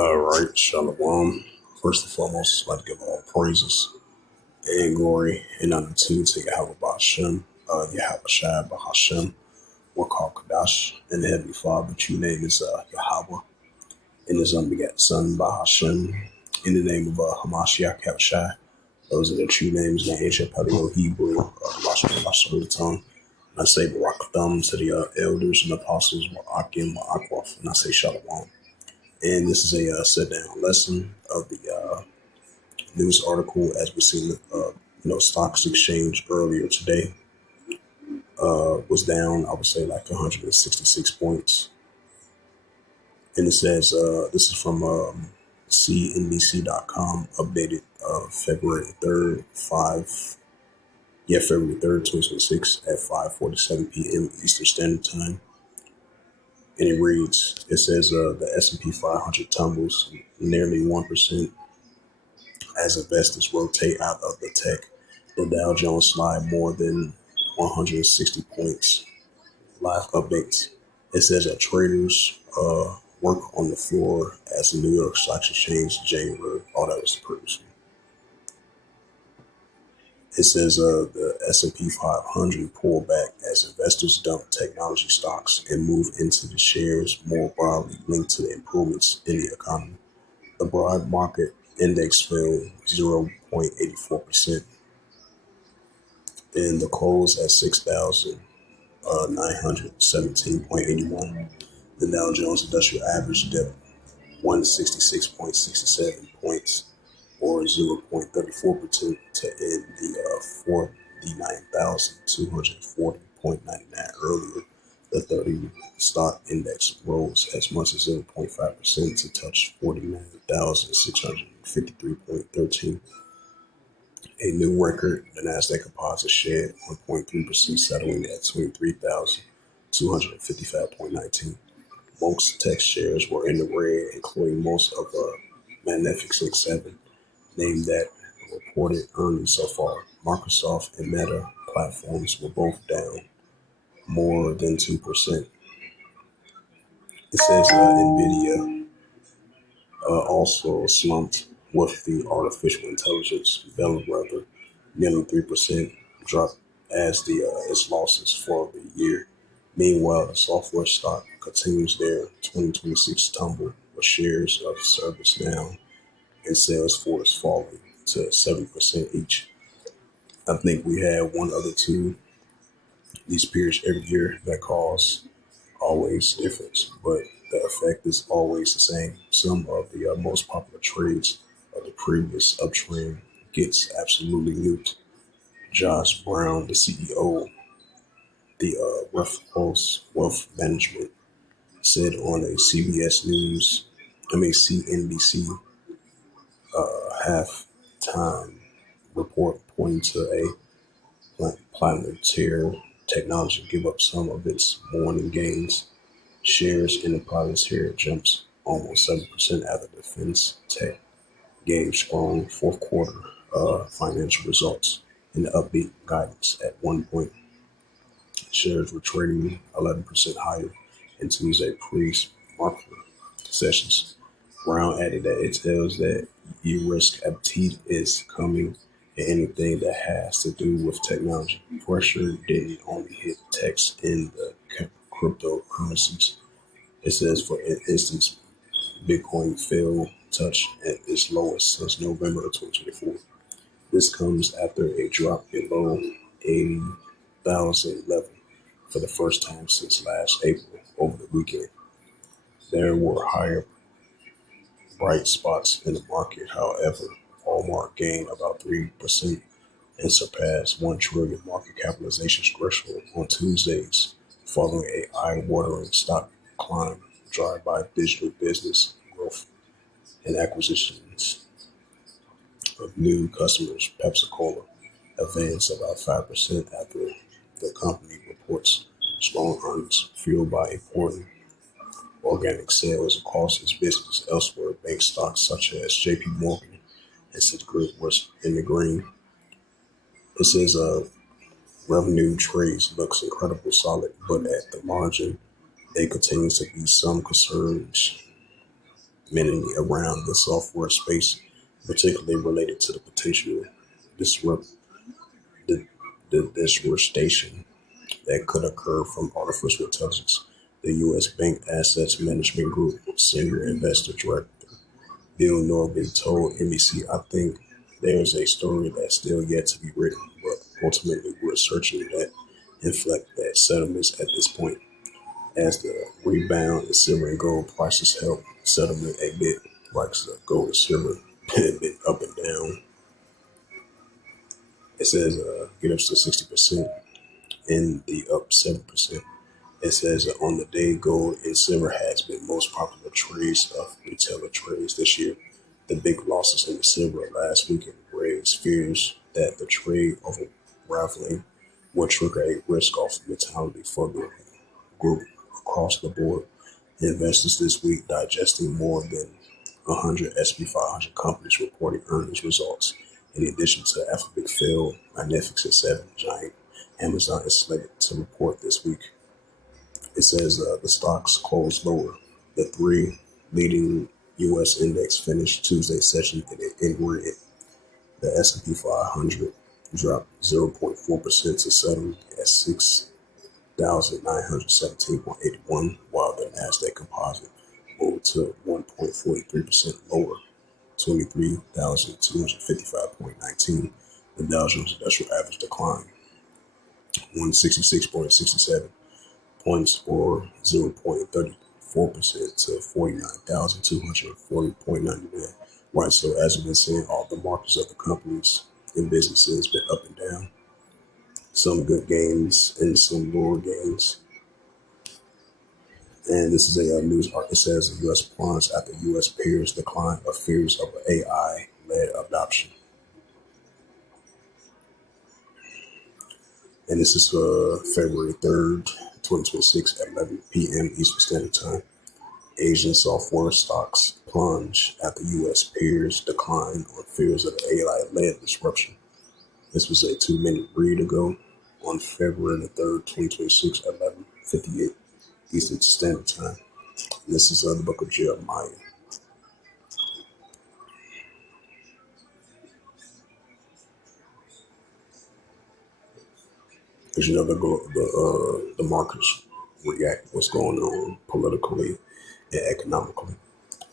All right, Shalom. First and foremost, I'd like to give all praises and glory and honor to Yahweh Ba'Shem, Yahweh Shai Ba'Hashem, or called Kadash, and the Heavenly Father. True name is Yahweh, and His unbegotten Son Ba'Hashem, in the name of Hamashiach Yahushai. Those are the true names in the ancient Paleo Hebrew, the tongue. And I say Barakatham to the elders and apostles, Ma'akim, Ma'akwaf, and I say Shalom. And this is a sit down lesson of the news article as we seen stocks exchange earlier today was down, I would say like 166 points. And it says this is from CNBC.com, updated February 3rd, February 3rd, 2026 at 5:47 p.m. Eastern Standard Time. And it reads, it says the S&P 500 tumbles nearly 1% as investors rotate out of the tech. The Dow Jones slide more than 160 points. Live updates. It says that traders work on the floor as the New York Stock Exchange January. Oh, that was the previous one. It says the S&P 500 pull back as investors dump technology stocks and move into the shares more broadly linked to the improvements in the economy. The broad market index fell 0.84%, and the close at 6,917.81. The Dow Jones Industrial Average dipped 166.67 points, or 0.34%, to end the 49,240.99 earlier. The 30 stock index rose as much as 0.5% to touch 49,653.13. A new record, the Nasdaq Composite shed 1.3%, settling at 23,255.19. Most tech shares were in the red, including most of the Magnificent Seven, named that reported earnings so far. Microsoft and Meta platforms were both down more than 2%. It says NVIDIA also slumped with the artificial intelligence bellwether, nearly 3% drop as its losses for the year. Meanwhile, the software stock continues their 2026 tumble, with shares of ServiceNow and Salesforce falling to 7% each. I think we have one other two these periods every year that cause always difference, but the effect is always the same. Some of the most popular trades of the previous uptrend gets absolutely nuked. Josh Brown, the CEO, the Wealth Management, said on a CNBC halftime report, pointing to a Planetary Technology give up some of its morning gains. Shares in the Planetary jumps almost 7% after defense tech gave strong fourth quarter financial results and upbeat guidance. At one point, shares were trading 11% higher in Tuesday pre-market sessions. Brown added that it tells that you risk appetite is coming, and anything that has to do with technology. Pressure didn't only hit techs in the cryptocurrencies. It says, for instance, Bitcoin fell touch at its lowest since November of 2024. This comes after a drop below 80,000 level for the first time since last April. Over the weekend, there were higher bright spots in the market. However, Walmart gained about 3% and surpassed 1 trillion market capitalization threshold on Tuesdays, following a eye-watering stock climb driven by digital business growth and acquisitions of new customers. Pepsi-Cola advanced about 5% after the company reports strong earnings fueled by important organic sales across its business. Elsewhere, bank stocks such as JP Morgan and Citigroup was in the green. It says revenue trades looks incredibly solid, but at the margin, there continues to be some concerns mainly around the software space, particularly related to the potential disrupt the, the disruption that could occur from artificial intelligence. The U.S. Bank Assets Management Group senior investor director Bill Norby told NBC, "I think there's a story that's still yet to be written, but ultimately we're searching that inflect that settlements at this point. As the rebound in silver and gold prices help settlement a bit, prices of gold and silver a bit up and down. It says get up to 60% and the up 7%. It says on the day, gold and silver has been most popular trades of retailer trades this year. The big losses in the silver last weekend raised fears that the trade over raveling will trigger a risk-off mentality for the group across the board. Investors this week digesting more than 100 SP 500 companies reporting earnings results. In addition to Alphabet failed, Magnificent Seven giant Amazon is slated to report this week. It says the stocks closed lower. The three leading U.S. index finished Tuesday session in red. The S&P 500 dropped 0.4% to settle at 6,917.81, while the Nasdaq Composite moved to 1.43% lower, 23,255.19. The Dow Jones Industrial Average declined 166.67 points or 0.34% to 49,240.99. Right, so as we've been saying, all the markets of the companies and businesses been up and down. Some good gains and some lower gains. And this is a news article. It says the U.S. plunge after U.S. peers decline of fears of AI-led adoption. And this is for February 3rd, 2026 at 11 p.m. Eastern Standard Time. Asian software stocks plunge after U.S. peers decline on fears of AI-led disruption. This was a 2-minute read ago on February the 3rd, 2026 at 11:58 Eastern Standard Time. And this is the book of Jeremiah. Because you know the markets react to what's going on politically and economically.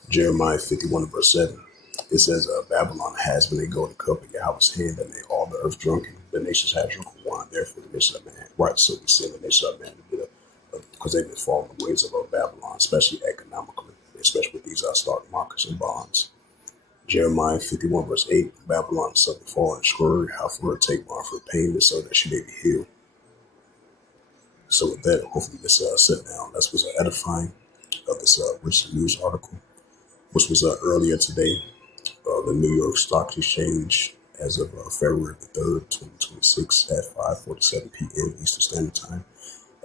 Jeremiah 51 verse 7. It says, Babylon has been a golden cup in Yahweh's hand that made all the earth drunken. The nations have drunk wine, therefore the nations of man. Right, so we see the nations of man because they've been following the ways of Babylon, especially economically, especially with these stock markets and bonds. Jeremiah 51 verse 8. Babylon suffered fall and scourge, how for her take one for payment so that she may be healed. So with that, hopefully this sit down. That was edifying of this recent news article, which was earlier today. The New York Stock Exchange, as of February the 3rd, 2026, at 5:47 p.m. Eastern Standard Time.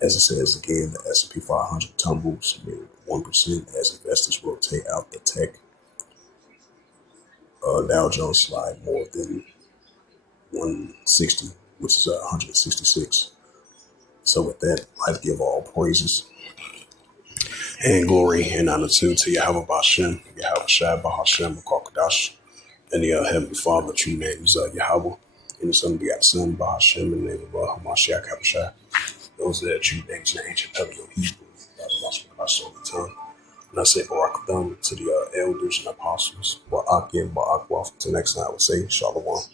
As it says again, the S&P 500 tumbles near 1% as investors rotate out the tech. Dow Jones slide more than 160, which is 166. So with that, I'd give all praises and glory and honor to Yahweh Bashem, Yahweh Shai Bahashem, Kakadash, and the Heavenly Father, true name is Yahweh, and the Son begot Son, Bahashem, in the name of Hamashiach Habashai. Those are the true names in the ancient Paleo Hebrew, that lost my soul the tongue. And I say Barak Thumb to the elders and apostles, Ba'akim, Ba'akwaf. Till next time, I would say Shalom.